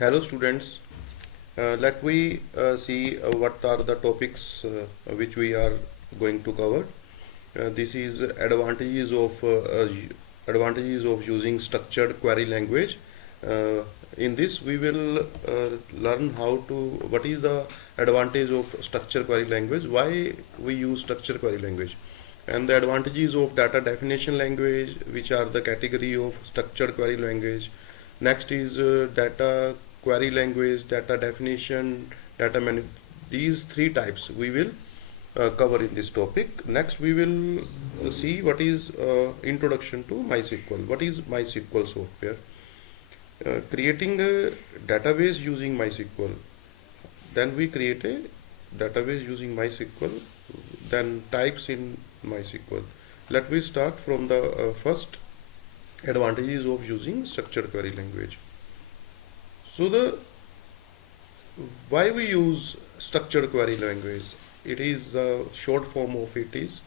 Hello students, let we see what are the topics which we are going to cover. This is advantages of using structured query language. In this we will learn what is the advantage of structured query language, why we use structured query language, and the advantages of data definition language, which are the category of structured query language. Next is data query language, data definition, data manu. These three types we will cover in this topic. Next we will see what is introduction to MySQL. What is MySQL software? Creating a database using MySQL. Then we create a database using MySQL. Then types in MySQL. Let me start from the first advantages of using structured query language. So the why we use structured query language? It is the short form of it is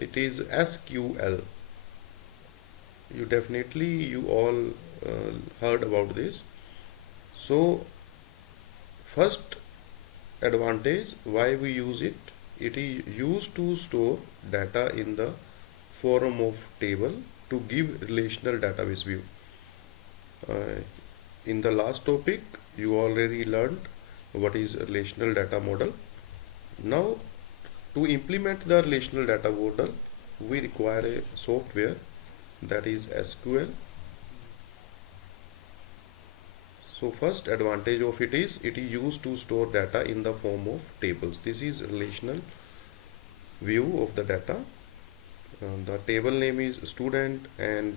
SQL. You all heard about this. So first advantage why we use it. It is used to store data in the form of table to give relational database view. In the last topic you already learned what is relational data model. Now to implement the relational data model we require a software, that is SQL. So first advantage of it is used to store data in the form of tables. This is relational view of the data. The table name is student, and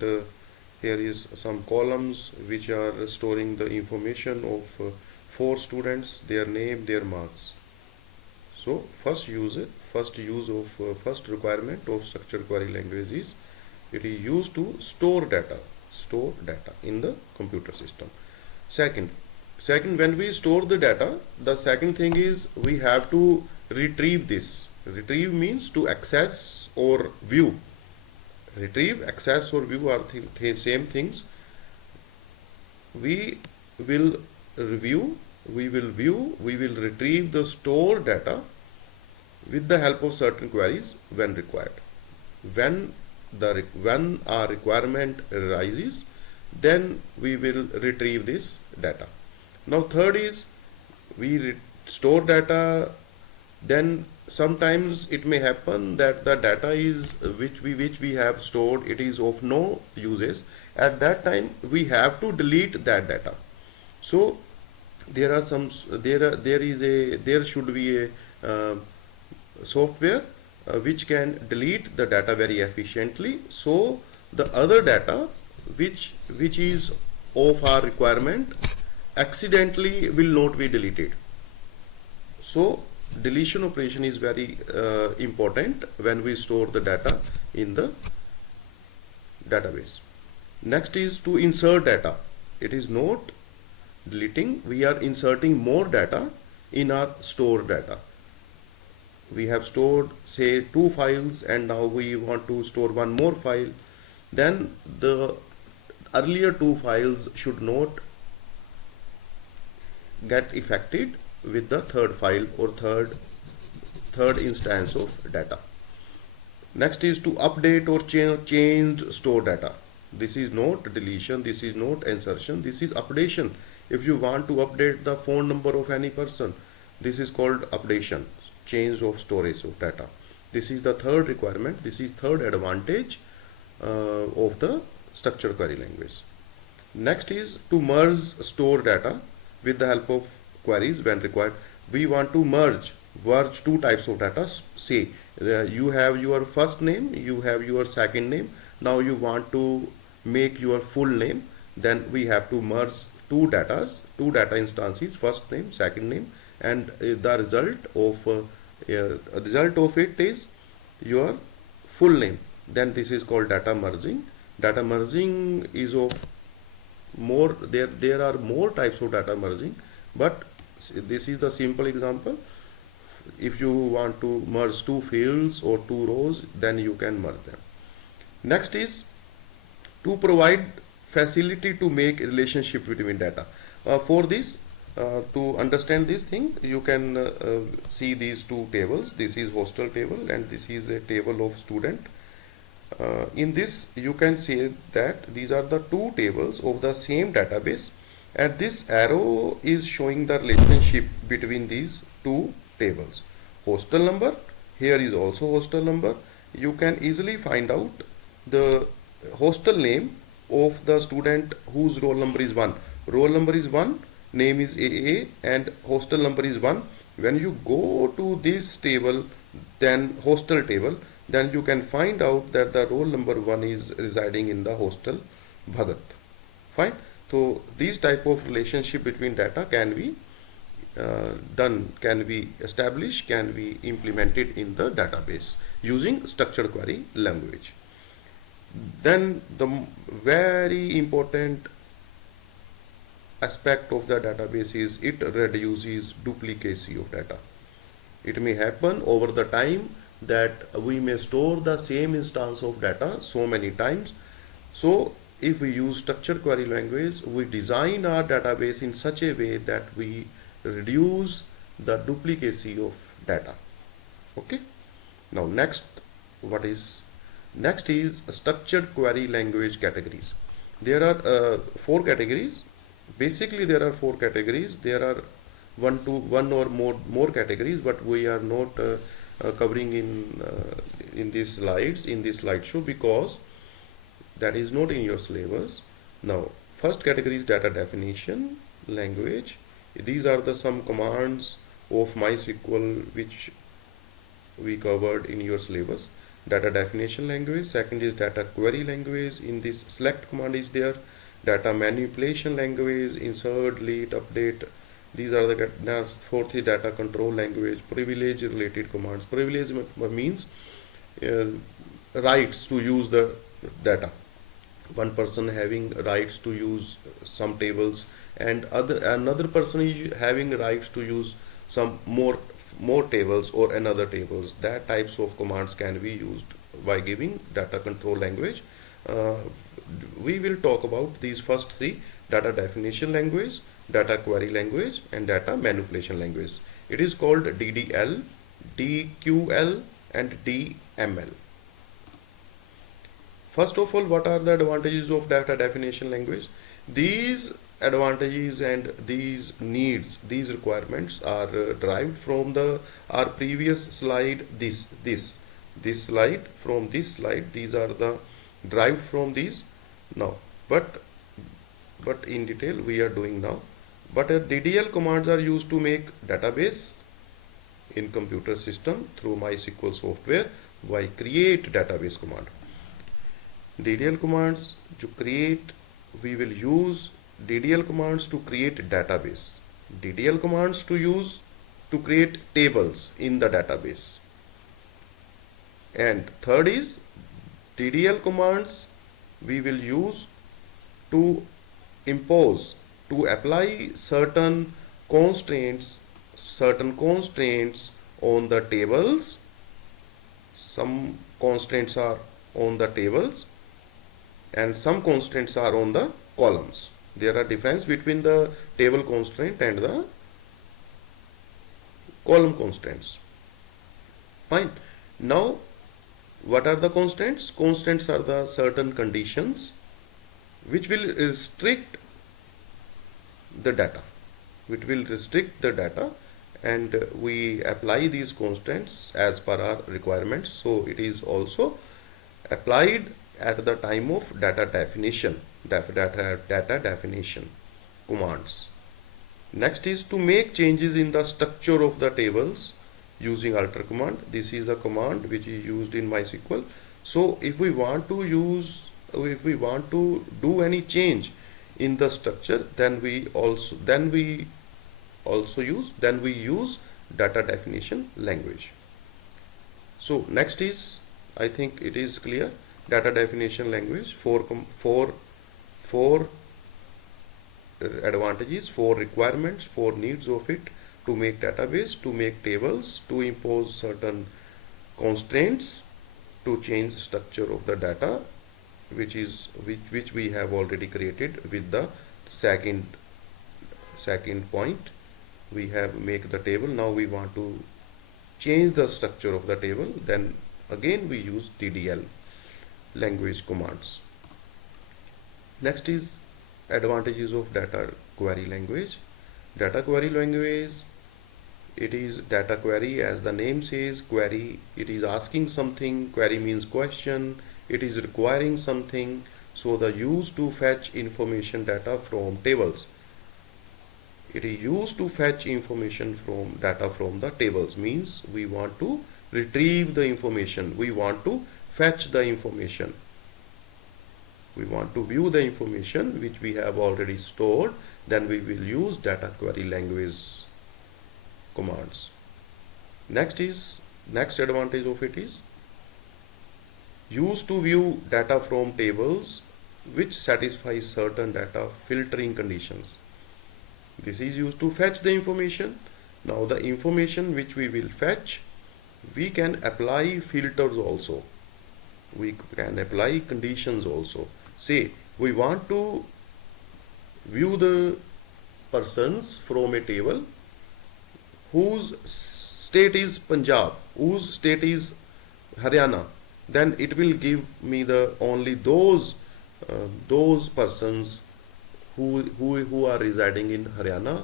here is some columns which are storing the information of 4 students, their name, their marks. So first requirement of structured query language is it is used to store data in the computer system. Second, when we store the data, the second thing is we have to retrieve this. Retrieve means to access or view. Retrieve, access or view are same things. We will review, we will retrieve the stored data with the help of certain queries when required. When our requirement arises, then we will retrieve this data. Now third is we store data, then sometimes it may happen that the data is which we have stored, it is of no uses. At that time we have to delete that data. So there should be a software which can delete the data very efficiently, so the other data which is of our requirement accidentally will not be deleted. So deletion operation is very important when we store the data in the database. Next is to insert data. It is not deleting, we are inserting more data in our stored data. We have stored say 2 files and now we want to store one more file. Then the earlier 2 files should not get affected with the third file or third instance of data. Next is to update or change stored data. This is not deletion, this is not insertion, this is updation. If you want to update the phone number of any person, this is called updation, change of storage of data. This is the third requirement, this is third advantage of the structured query language. Next is to merge stored data with the help of queries when required. We want to merge 2 types of data. Say you have your first name, you have your second name, now you want to make your full name, then we have to merge two data instances, first name, second name, and the result of it is your full name. Then this is called data merging. Data merging is of more, there are more types of data merging, but this is the simple example. If you want to merge 2 fields or 2 rows, then you can merge them. Next is to provide facility to make relationship between data. For this, to understand this thing, you can see these two tables. This is hostel table and this is a table of student. In this, you can say that these are the two tables of the same database, and this arrow is showing the relationship between these two tables. Hostel number, here is also hostel number. You can easily find out the hostel name of the student whose roll number is 1. Roll number is 1, name is AA, and hostel number is 1. When you go to this table, then hostel table, then you can find out that the roll number 1 is residing in the hostel Bhagat. Fine. So these type of relationship between data can be done, can be established, can be implemented in the database using structured query language. Then the very important aspect of the database is it reduces duplicacy of data. It may happen over the time that we may store the same instance of data so many times. So if we use structured query language, we design our database in such a way that we reduce the duplicacy of data. Okay. Now next is structured query language categories. There are 4 categories. Basically there are 4 categories. There are one or more categories, but we are not covering in these slides, in this slideshow, because that is not in your syllabus. Now first category is data definition language. These are the some commands of MySQL which we covered in your syllabus. Data definition language. Second is data query language. In this select command is there. Data manipulation language, insert, delete, update. These are the fourth is data control language. Privilege related commands. Privilege means rights to use the data. One person having rights to use some tables, and another person is having rights to use some more tables or another tables. That types of commands can be used by giving data control language. We will talk about these first 3: data definition language, data query language, and data manipulation language. It is called DDL, DQL, and DML. First of all, what are the advantages of data definition language? These advantages and these needs, these requirements are derived from our previous slide. This slide, from this slide, these are the derived from these. Now, but in detail we are doing now. But DDL commands are used to make database in computer system through MySQL software. Why create database command? DDL commands to create, we will use DDL commands to create database. DDL commands to use to create tables in the database. And third is DDL commands we will use to impose, to apply certain constraints on the tables. Some constraints are on the tables and some constraints are on the columns. There are difference between the table constraint and the column constraints. Fine. Now, what are the constraints? Constraints are the certain conditions which will restrict the data. It will restrict the data, and we apply these constraints as per our requirements. So it is also applied at the time of data definition, data definition commands. Next is to make changes in the structure of the tables using alter command. This is the command which is used in MySQL. So if we want to do any change in the structure, then we use data definition language. So next is, I think it is clear, data definition language. Four advantages, 4 requirements, 4 needs of it: to make database, to make tables, to impose certain constraints, to change structure of the data, which we have already created with the second point. We have make the table. Now we want to change the structure of the table, then again we use TDL language commands. Next is advantages of data query language. Data query language, it is data query, as the name says, query. It is asking something. Query means question. It is requiring something. So the use to fetch information data from tables. It is used to fetch information from data from the tables, means we want to retrieve the information, we want to fetch the information, we want to view the information which we have already stored. Then we will use data query language commands. Next advantage of it is used to view data from tables which satisfy certain data filtering conditions. This is used to fetch the information. Now the information which we will fetch, we can apply filters also. We can apply conditions also. Say we want to view the persons from a table whose state is Punjab, whose state is Haryana. Then it will give me the only those persons who are residing in Haryana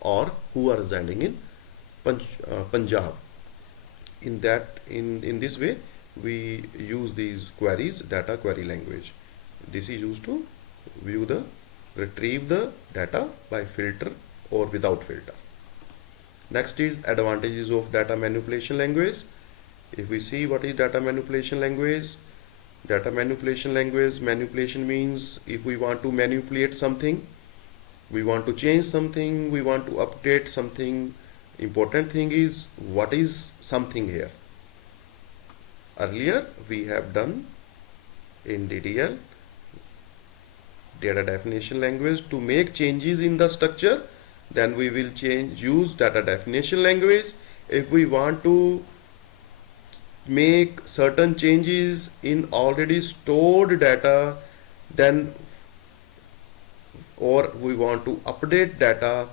or who are residing in Punjab. In this way we use these queries, data query language. This is used to retrieve the data by filter or without filter. Next is advantages of data manipulation language. If we see what is data manipulation language, manipulation means if we want to manipulate something, we want to change something, we want to update something. Important thing is what is something here. Earlier we have done in DDL, data definition language, to make changes in the structure. Then we will use data definition language. If we want to make certain changes in already stored data, then or we want to update data,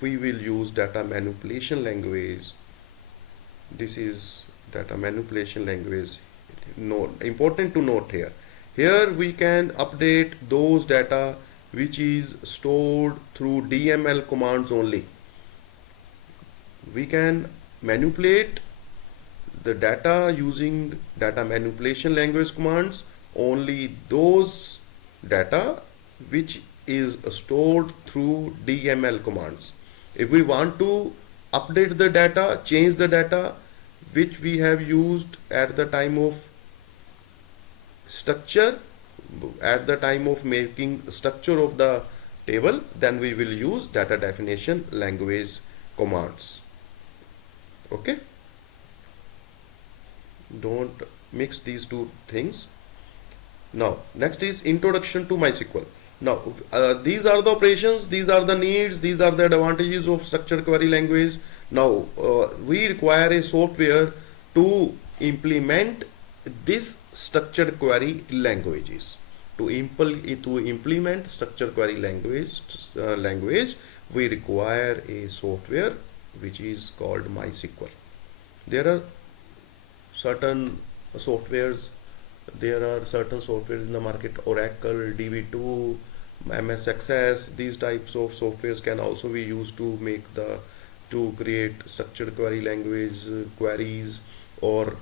we will use data manipulation language. This is data manipulation language. Important to note here. Here we can update those data which is stored through DML commands only. We can manipulate the data using data manipulation language commands, only those data which is stored through DML commands. If we want to update the data, change the data which we have used at the time of structure, at the time of making structure of the table, then we will use data definition language commands. Okay, don't mix these two things. Now next is introduction to MySQL. Now these are the operations, these are the needs, these are the advantages of structured query language. Now we require a software to implement this structured query languages. To implement structured query language, we require a software which is called MySQL. There are certain softwares in the market, Oracle, DB2, MS Access. These types of softwares can also be used to create structured query language queries or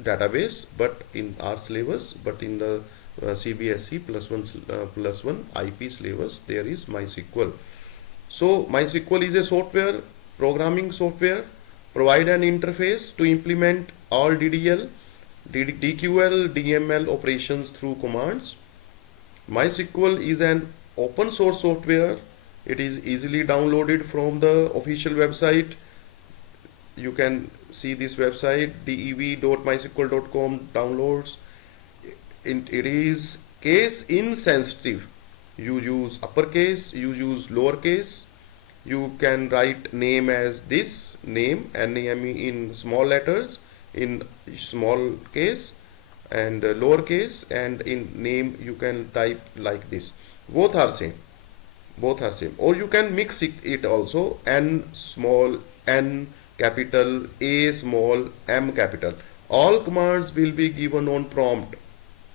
database, but in our syllabus, but in the CBSE +1 IP syllabus, there is MySQL. So MySQL is a software, programming software, provide an interface to implement all DDL, DQL, DML operations through commands. MySQL is an open source software. It is easily downloaded from the official website. You can see this website, dev.mysql.com, downloads. It is case insensitive. You use uppercase, you use lowercase. You can write name as this, name, NAME in small letters, in small case, and lowercase, and in name you can type like this. Both are same, both are same. Or you can mix it also, n small, n capital, a small, m capital. All commands will be given on prompt.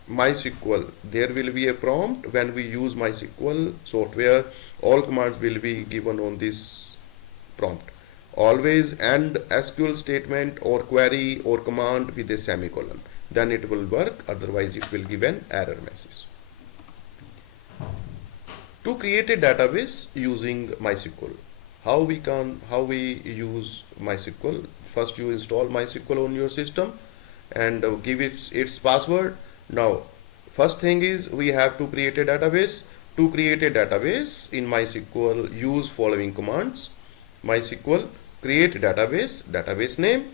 MySQL, there will be a prompt when we use MySQL software. All commands will be given on this prompt. Always end SQL statement or query or command with a semicolon, then it will work, otherwise it will give an error message. To create a database using MySQL, how we use MySQL? First you install MySQL on your system and give it its password. Now first thing is we have to create a database. To create a database in MySQL, use following commands. MySQL create database, database name.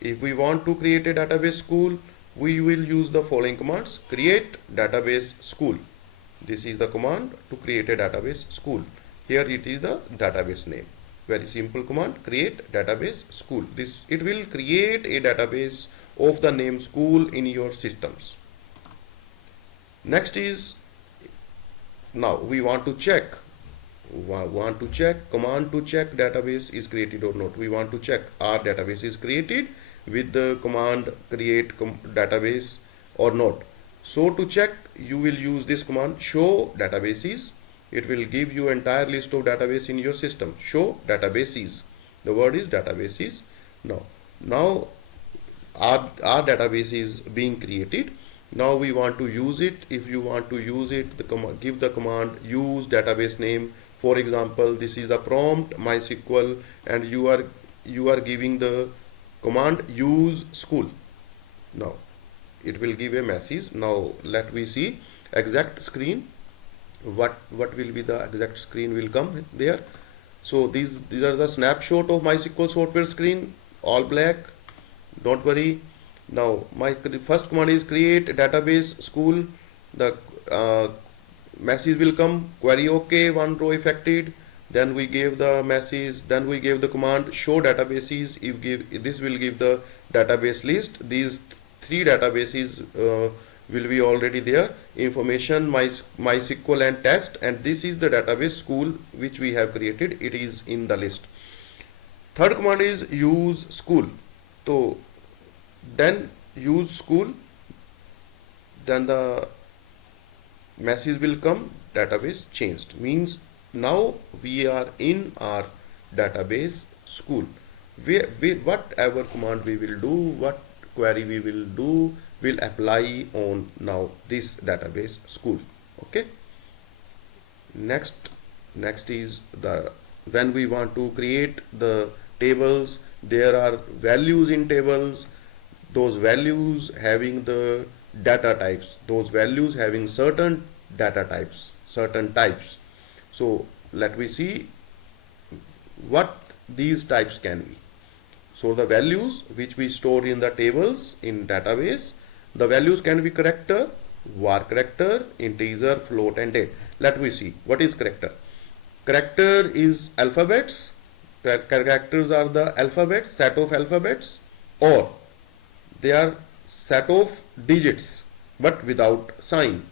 If we want to create a database school, we will use the following commands. Create database school. This is the command to create a database school. Here it is the database name. Very simple command, create database school. It will create a database of the name school in your systems. Next is, now we want to check command to check database is created or not. We want to check our database is created with the command create database or not. So to check, you will use this command show databases. It will give you entire list of database in your system. Show databases. The word is databases. Now our database is being created. Now we want to use it. If you want to use it, give the command use database name. For example, this is the prompt MySQL, and you are giving the command use school. Now it will give a message. Now let we see exact screen. What will be the exact screen will come there. So these are the snapshot of MySQL software screen, all black. Don't worry. Now my first command is create database school. The message will come query OK, one row affected. Then we gave the message, then we gave the command show databases. This will give the database list. These three databases will be already there, information, MySQL and test, and this is the database school which we have created. It is in the list. Third command is use school. So then use school, then the message will come database changed, means now we are in our database school. Whatever command we will do, what query we will do, will apply on now this database school. Okay, next is the when we want to create the tables, there are values in tables. Those values having the data types, those values having certain data types, certain types. So let we see what these types can be. So the values which we store in the tables in database, the values can be character, var character, integer, float, and date. Let we see what is character. Character is alphabets. Characters are the alphabets, set of alphabets, or they are set of digits but without sign.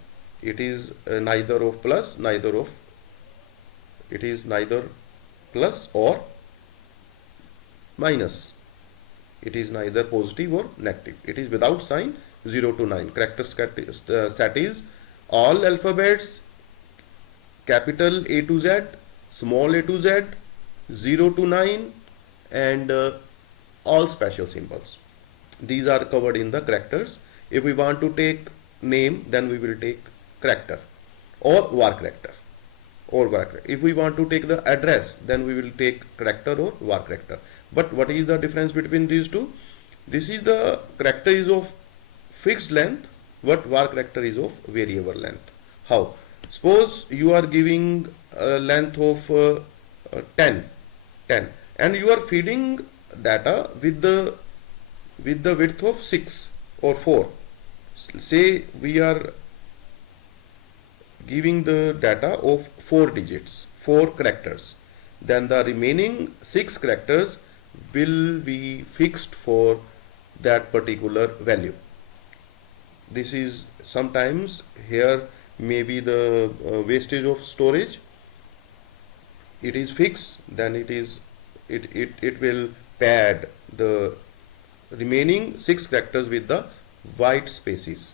It is neither of plus, it is neither plus or minus. It is neither positive or negative. It is without sign, 0 to 9. Character set is all alphabets, capital A to Z, small a to Z, 0 to 9, and all special symbols. These are covered in the characters. If we want to take name, then we will take character or var character. If we want to take the address, then we will take character or var character. But what is the difference between these two? This is the character is of fixed length, what var character is of variable length. How? Suppose you are giving a length of 10, and you are feeding data with the width of 6 or 4. Say we are giving the data of 4 digits, 4 characters, then the remaining 6 characters will be fixed for that particular value. this is sometimes here maybe the wastage of storage, it is fixed, then it will pad the remaining 6 characters with the white spaces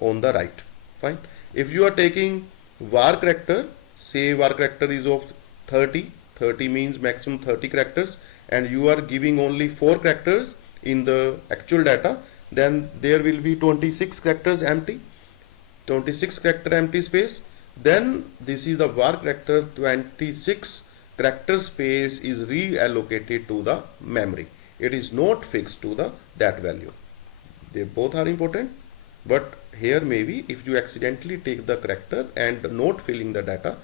on the right. Fine. If you are taking var character, say var character is of 30 means maximum 30 characters, and you are giving only 4 characters in the actual data, then there will be 26 characters empty, 26 character empty space. Then this is the var character, 26 character space is reallocated to the memory. It is not fixed to the that value. They both are important, but here maybe if you accidentally take the character and not filling the data,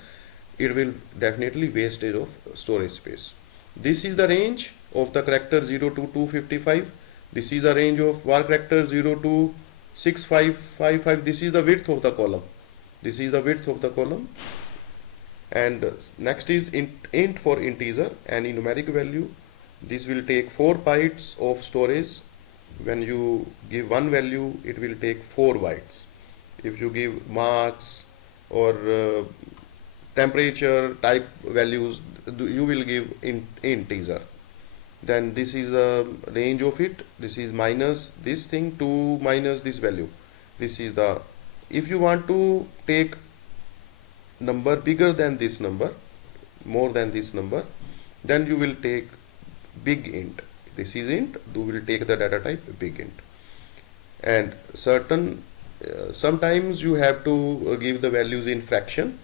it will definitely wastage of storage space. This is the range of the character 0 to 255. This is the range of var character 0 to 6555. This is the width of the column. This is the width of the column. And next is int for integer, and in numeric value this will take 4 bytes of storage. When you give one value, it will take 4 bytes. If you give marks or temperature type values, you will give integer. Then this is the range of it. This is minus this thing to minus this value. This is the, if you want to take number bigger than this number, more than this number, then you will take big int. This is int, you will take the data type big int. And certain sometimes you have to give the values in fraction,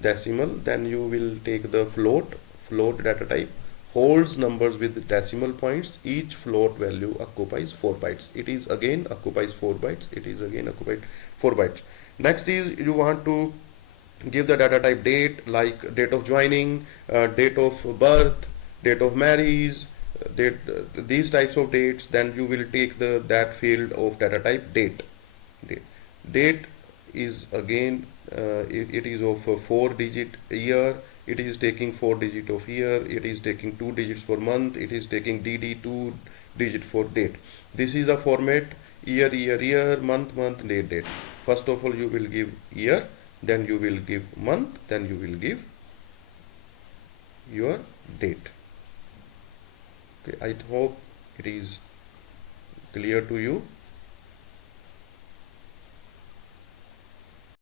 decimal, then you will take the float data type, holds numbers with decimal points. Each float value occupies 4 bytes. It is again occupies 4 bytes. It is again occupied 4 bytes. Next is you want to give the data type date, like date of joining, date of birth, date of marriage, date, these types of dates. Then you will take the that field of data type date. Date is again it is of a 4-digit year. It is taking 4 digit of year. It is taking 2 digits for month. It is taking DD 2 digit for date. This is the format: year, month, date. First of all, you will give year, then you will give month, then you will give your date. Okay, I hope it is clear to you.